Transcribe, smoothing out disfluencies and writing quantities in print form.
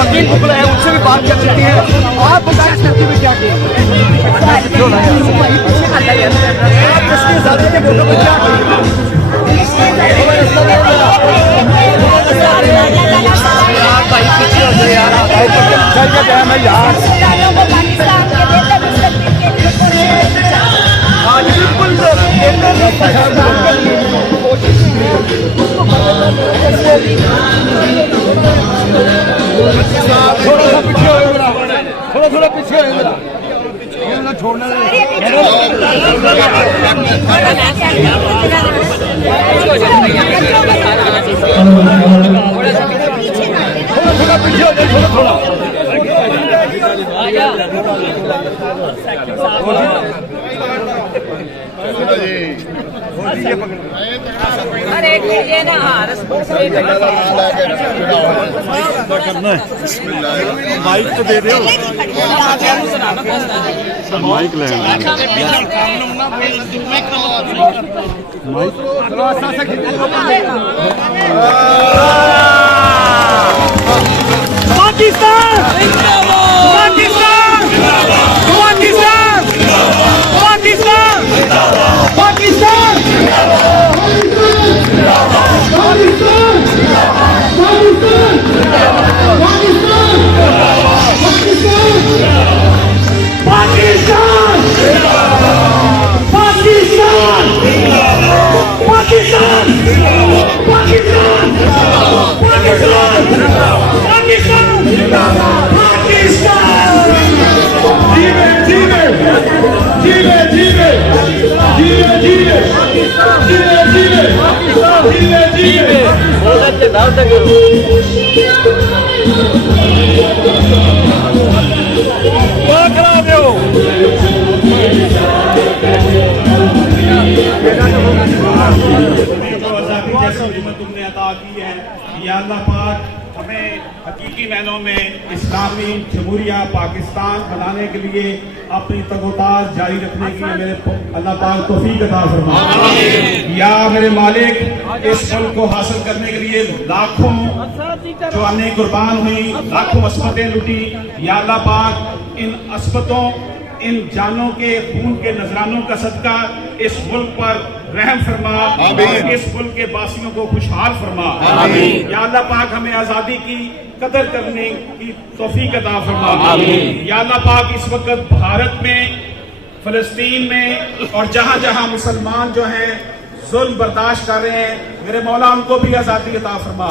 वकील मुकला है, उनसे भी बात कर सकती है। आप बताएं स्थिति में क्या किया के वोटों को क्या भाई पीछे हो गए यार, मैं यार बिल्कुल थोड़ा पीछे हो जरा, छोड़ना थोड़ा पीछे हो जाए, थोड़ा अरे ये ना माइक तो दे दो, माइक ले पाकिस्तान पाकिस्तान पाकिस्तान पाकिस्तान पाकिस्तान तुमने अता की है, या अल्लाह पाक हमें हकीकी मायनों में इस्लामी जमहूरिया पाकिस्तान बनाने के लिए अपनी तगोताज जारी रखने की मेरे अल्लाह पाक तौफीक अता फरमाए। या मेरे मालिक, इस मुल्क को हासिल करने के लिए लाखों जवानें कुर्बान हुई, लाखों अस्मतें लुटी। या अल्लाह पाक इन अस्मतों, इन जानों के खून के नजरानों का सदका इस मुल्क पर रहम फरमा, इस मुल्क के वासियों को खुशहाल फरमा। या अल्लाह पाक हमें आजादी की कदर करने की तौफीक अता फरमा। या अल्लाह पाक इस वक्त भारत में, फिलिस्तीन में और जहां जहां मुसलमान जो हैं जुल्म बर्दाश्त कर रहे हैं, मेरे मौला उनको भी आजादी अता फरमा।